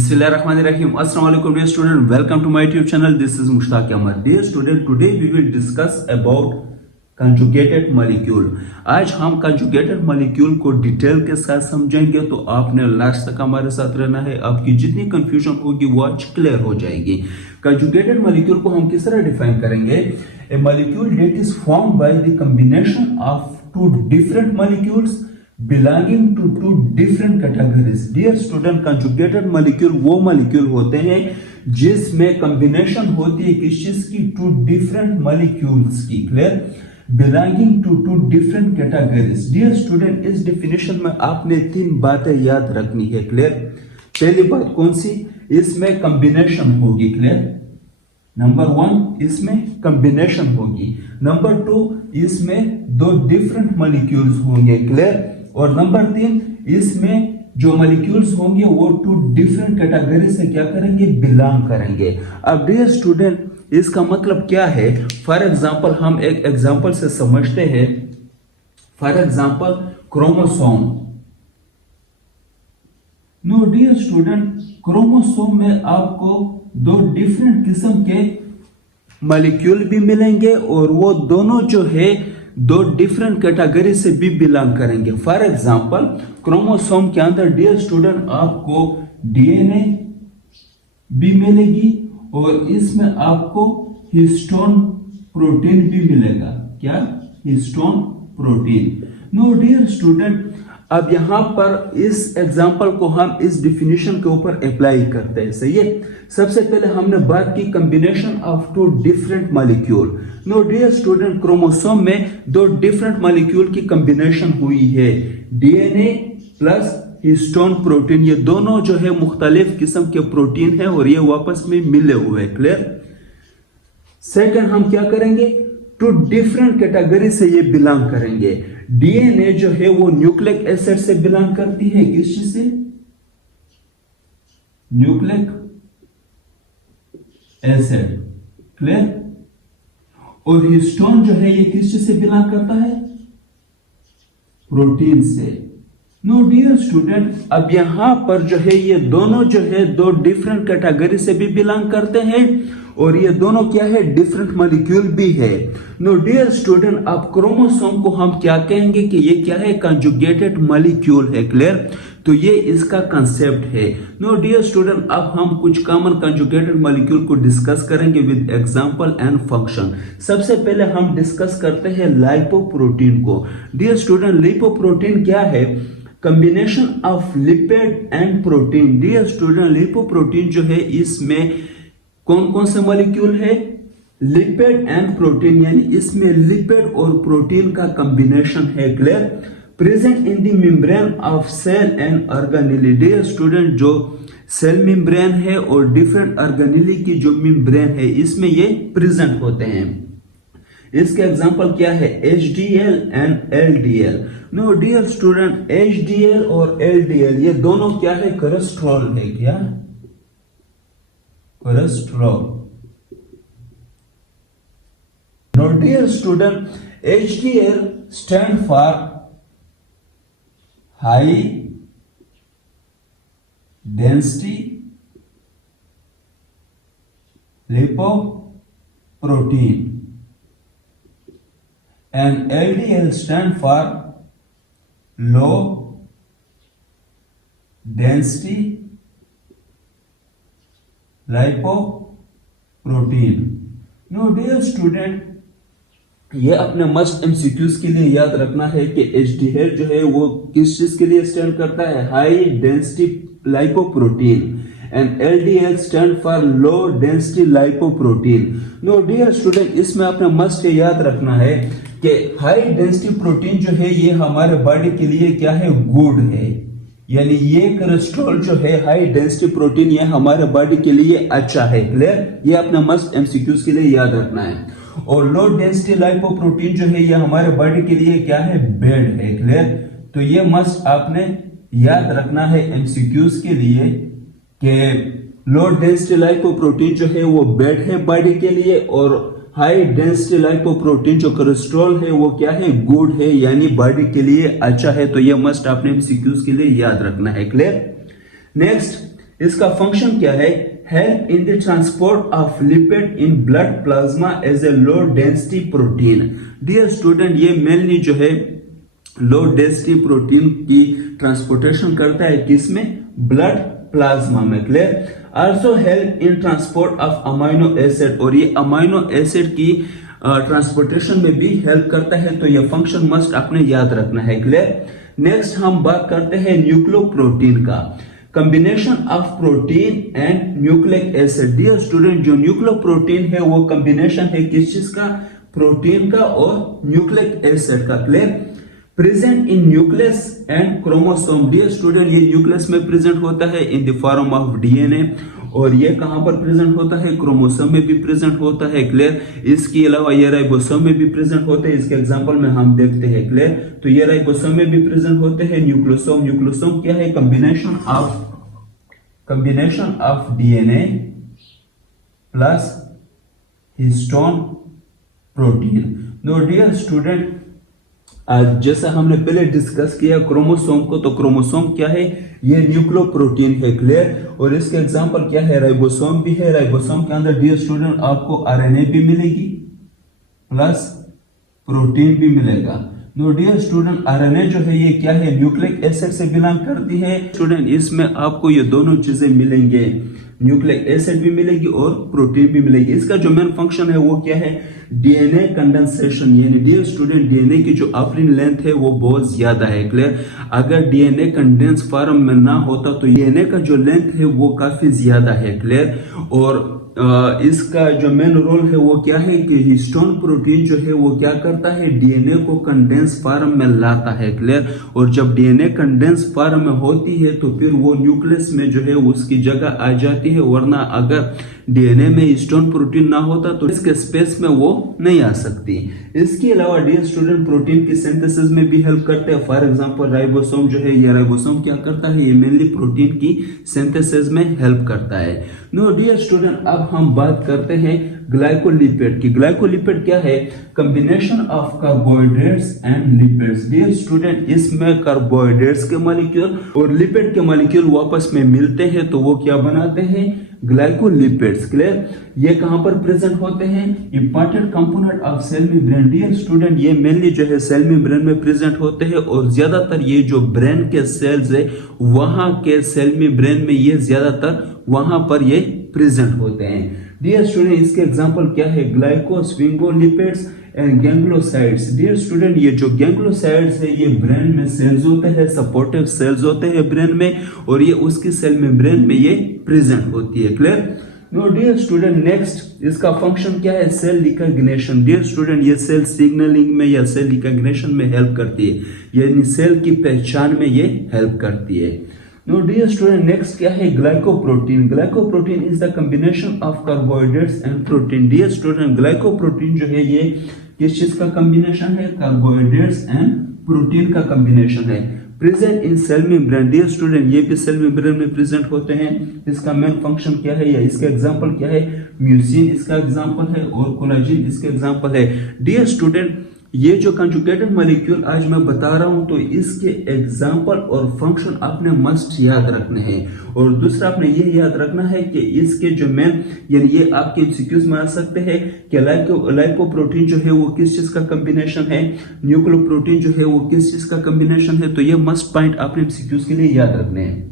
Bismillahirrahmanirrahim. Assalamu alaikum dear student. Welcome to my YouTube channel. This is Mushtaq Ahmad. Dear student, today we will discuss about conjugated molecule. आज हम conjugated molecule को detail के साथ समझेंगे, तो आपने last तक हमारे साथ रहना है. आपकी जितनी कंफ्यूजन होगी वो आज क्लियर हो जाएगी. Conjugated molecule को हम किस तरह डिफाइन करेंगे? A molecule that is formed by the combination of two different molecules belonging to two different categories. Dear student, conjugated molecule वो molecule होते हैं जिसमें combination होती है किस चीज की? two different molecules की. Clear? Belonging to two different categories. Dear student, इस definition में आपने तीन बातें याद रखनी है. Clear? पहली बात कौन सी? इसमें combination होगी. Clear? नंबर वन, इसमें combination होगी. नंबर टू, इसमें दो different molecules होंगे. Clear? और नंबर तीन, इसमें जो मॉलिक्यूल्स होंगे वो टू डिफरेंट कैटेगरी से क्या करेंगे? बिलोंग करेंगे. अब डियर स्टूडेंट, इसका मतलब क्या है? फॉर एग्जांपल हम एक एग्जांपल से समझते हैं. For example chromosome. No dear student, chromosome में आपको दो डिफरेंट किस्म के मॉलिक्यूल भी मिलेंगे और वो दोनों जो है दो डिफरेंट कैटेगरी से भी बिलोंग करेंगे. फॉर एग्जांपल क्रोमोसोम के अंदर डियर स्टूडेंट आपको डीएनए भी मिलेगी और इसमें आपको हिस्टोन प्रोटीन भी मिलेगा. क्या? Histone protein. No dear student, अब यहां पर इस एग्जांपल को हम इस डिफिनेशन के ऊपर अप्लाई करते हैं. सही है. सबसे पहले हमने बात की combination of two different molecule. No dear student, chromosome में दो डिफरेंट मॉलिक्यूल की कॉम्बिनेशन हुई है. DNA plus histone protein. ये दोनों जो है मुख्तलिफ किस्म के प्रोटीन है और ये आपस में मिले हुए. क्लियर? सेकंड, हम क्या करेंगे? टू डिफरेंट कैटेगरी से ये बिलोंग करेंगे. डीएनए जो है वो न्यूक्लिक एसिड से बिलोंग करती है. किस चीज से? Nucleic acid. क्लियर? और हिस्टोन जो है ये किस चीज से बिलोंग करता है? प्रोटीन से. नो डियर स्टूडेंट, अब यहां पर जो है ये दोनों जो है दो डिफरेंट कैटेगरी से भी बिलोंग करते हैं और ये दोनों क्या है? डिफरेंट मॉलिक्यूल भी है. नो डियर स्टूडेंट, अब क्रोमोसोम को हम क्या कहेंगे कि ये क्या है? कंजुगेटेड मॉलिक्यूल है. क्लियर? तो ये इसका कंसेप्ट है. नो डियर स्टूडेंट, अब हम कुछ कॉमन कंजुगेटेड मॉलिक्यूल को डिस्कस करेंगे विद एग्जांपल एंड फंक्शन. सबसे पहले हम डिस्कस करते हैं लाइपोप्रोटीन को. डियर स्टूडेंट, लिपोप्रोटीन क्या है? Combination of lipid and protein. Dear student, lipoprotein जो है इसमें कौन कौन से मॉलिक्यूल है? लिपिड एंड प्रोटीन, यानी इसमें लिपिड और प्रोटीन का कॉम्बिनेशन है. Clear? Present in the membrane of cell and organelle. Dear student, जो सेल मेम्ब्रेन है और डिफरेंट ऑर्गेनेली की जो मेम्ब्रेन है इसमें ये प्रेजेंट होते हैं. इसके एग्जांपल क्या है? HDL and LDL. No dear student, HDL और LDL ये दोनों क्या है? कोलेस्ट्रॉल है. क्या? Cholesterol. No dear student, HDL stand for high density lipoprotein and LDL stand for low density lipoprotein. No dear student, ये अपने मस्ट एमसीक्यूज के लिए याद रखना है कि HDL जो है वो किस चीज के लिए स्टैंड करता है? High density lipoprotein. And LDL stand for low density lipoprotein. No dear student, इसमें आपने मस्ट याद रखना है कि हाई डेंसिटी प्रोटीन जो है ये हमारे बॉडी के लिए क्या है? गुड है. यानी ये कोलेस्ट्रॉल जो है हाई डेंसिटी प्रोटीन ये हमारे बॉडी के लिए अच्छा है. क्लियर? ये अपने मस्ट एमसीक्यूज के लिए याद रखना है. और लो डेंसिटी लाइपोप्रोटीन जो है ये हमारे बॉडी के लिए क्या है? बैड है. क्लियर? तो ये मस्ट आपने याद रखना है एमसीक्यूज के लिए कि लो डेंसिटी लाइपोप्रोटीन जो है वो बैड है बॉडी के लिए और हाई डेंसिटी लाइपोप्रोटीन जो कोलेस्ट्रॉल है वो क्या है? गुड है, यानी बॉडी के लिए अच्छा है. तो ये मस्ट आपने एमसीक्यूज के लिए याद रखना है. क्लियर? नेक्स्ट, इसका फंक्शन क्या है? Help in the transport of lipid in blood plasma as a low density protein. Dear student, ये मेनली जो है लो डेंसिटी प्रोटीन की ट्रांसपोर्टेशन करता है किसमें? ब्लड प्लाज्मा में। Clear? Also help in transport of amino acid, और ये अमाइनो एसिड की ट्रांसपोर्टेशन में भी हेल्प करता है, तो ये फंक्शन मस्ट आपने याद रखना है। क्लियर? नेक्स्ट हम बात करते हैं न्यूक्लियोप्रोटीन का। Combination of protein and nucleic acid. Dear student, जो न्यूक्लियोप्रोटीन है वो कॉम्बिनेशन है किस चीज का? प्रोटीन का और न्यूक्लिक एसिड का। Clear? Present in nucleus and chromosome. Dear student, ये न्यूक्लियस में प्रेजेंट होता है in the form of DNA, और ये कहां पर प्रेजेंट होता है? क्रोमोसोम में भी प्रेजेंट होता है। क्लियर? इसके अलावा ये राइबोसोम में भी प्रेजेंट होते हैं। इसके एग्जांपल में हम देखते हैं। क्लियर? तो ये राइबोसोम में भी प्रेजेंट होते हैं। न्यूक्लियोसोम, न्यूक्लियोसोम क्या है? Combination of DNA plus histone protein. No dear student, आज जैसा हमने पहले डिस्कस किया क्रोमोसोम को, तो क्रोमोसोम क्या है? ये न्यूक्लियोप्रोटीन है। क्लियर? और इसके एग्जांपल क्या है? राइबोसोम भी है। राइबोसोम के अंदर डियर स्टूडेंट आपको आरएनए भी मिलेगी प्लस प्रोटीन भी मिलेगा। नो डियर स्टूडेंट, आरएनए जो है ये क्या है? न्यूक्लिक एसिड से बिलोंग करती है। स्टूडेंट, इसमें आपको ये दोनों चीजें मिलेंगे, न्यूक्लिक एसिड भी मिलेगी और प्रोटीन भी मिलेगी। इसका जो मेन फंक्शन है वो क्या है? DNA condensation. यानी डियर स्टूडेंट, डीएनए की जो अपनी लेंथ है वो बहुत ज्यादा है। क्लियर? अगर डीएनए कंडेंस फॉर्म में ना होता तो डीएनए का जो लेंथ है वो काफी ज्यादा है। क्लियर? और इसका जो मेन रोल है वो क्या है कि हिस्टोन प्रोटीन जो है वो क्या करता है? डीएनए को कंडेंस फॉर्म में लाता है। क्लियर? और जब डीएनए कंडेंस फॉर्म में होती है तो फिर वो न्यूक्लियस में जो है उसकी जगह आ जाती है, वरना अगर डीएनए में हिस्टोन प्रोटीन ना होता तो इसके स्पेस में वो नहीं आ सकती। इसके अलावा डियर स्टूडेंट, प्रोटीन की सिंथेसिस में भी हेल्प करते हैं। फॉर एग्जांपल राइबोसोम जो है, ये राइबोसोम क्या करता है? ये मेनली प्रोटीन की सिंथेसिस में हेल्प करता है। नो डियर स्टूडेंट, अब हम बात करते हैं ग्लाइकोलिपिड की। ग्लाइकोलिपिड क्या है? Combination of carbohydrates and lipids. Dear student, इसमें कार्बोहाइड्रेट्स के मॉलिक्यूल और लिपिड के मॉलिक्यूल वापस में मिलते हैं तो वो क्या बनाते हैं? ग्लाइकोलिपिड्स। क्लियर? ये कहां पर प्रेजेंट होते हैं? Important component of cell membrane. Dear student, ये मेनली जो है सेल मेम्ब्रेन में प्रेजेंट होते हैं, और ज्यादातर ये जो ब्रेन के सेल्स है वहां के सेल मेम्ब्रेन में ये ज्यादातर वहां पर ये प्रेजेंट होते हैं। डियर स्टूडेंट, इसके एग्जांपल क्या है? Glycosphingolipids and gangliosides. Dear student, ये जो गैंग्लोसाइड्स है ये ब्रेन में सेल्स होते हैं, सपोर्टिव सेल्स होते हैं ब्रेन में, और ये उसकी सेल मेम्ब्रेन में ये प्रेजेंट होती है। Clear? No dear student, next इसका फंक्शन क्या है? Cell recognition. डियर स्टूडेंट, ये सेल सिग्नलिंग में या सेल रिकॉग्निशन में हेल्प करती है, यानी सेल की पहचान में ये हेल्प करती है। नो डियर स्टूडेंट, नेक्स्ट क्या है? Glycoprotein. Glycoprotein is the combination of carbohydrates and protein. Dear student, glycoprotein जो है ये किस चीज का कॉम्बिनेशन है? कार्बोहाइड्रेट्स एंड प्रोटीन का कॉम्बिनेशन है। Present in cell membrane. Dear student, ये भी सेल मेम्ब्रेन में प्रेजेंट होते हैं। इसका मेन फंक्शन क्या है या इसका एग्जांपल क्या है? म्यूसिन इसका एग्जांपल है और कोलाजिन इसके एग्जांपल है। डियर स्टूडेंट, ये जो कंजुगेटेड मॉलिक्यूल आज मैं बता रहा हूं तो इसके एग्जांपल और फंक्शन आपने मस्ट याद रखने हैं। और दूसरा आपने ये याद रखना है कि इसके जो मेन, यानी ये आपके एमसीक्यूज में आ सकते हैं कि लाइकोप्रोटीन जो है वो किस चीज का कॉम्बिनेशन है, न्यूक्लियोप्रोटीन जो है वो किस चीज का कॉम्बिनेशन है, तो ये मस्ट पॉइंट आपने एमसीक्यूज के लिए याद रखने हैं।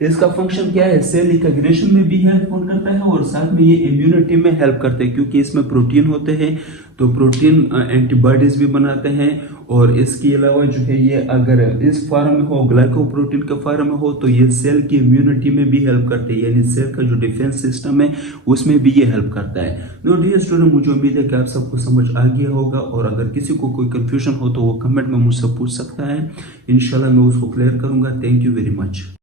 इसका फंक्शन क्या है? सेल रिकॉग्निशन में भी हेल्प करता है और साथ में ये इम्यूनिटी में हेल्प करते हैं, क्योंकि इसमें प्रोटीन होते हैं तो प्रोटीन एंटीबॉडीज भी बनाते हैं। और इसके अलावा जो है ये अगर इस फॉर्म में हो, ग्लाइकोप्रोटीन के फॉर्म में हो, तो ये सेल की इम्यूनिटी में भी हेल्प करते हैं, यानी सेल का जो डिफेंस सिस्टम है उसमें भी ये हेल्प करता है। नो डियर स्टूडेंट, मुझे उम्मीद है कि आप सबको समझ आ गया होगा, और अगर किसी को कोई कंफ्यूजन हो तो वो कमेंट में मुझसे पूछ सकता है। इंशाल्लाह मैं उसको क्लियर करूंगा। Thank you very much.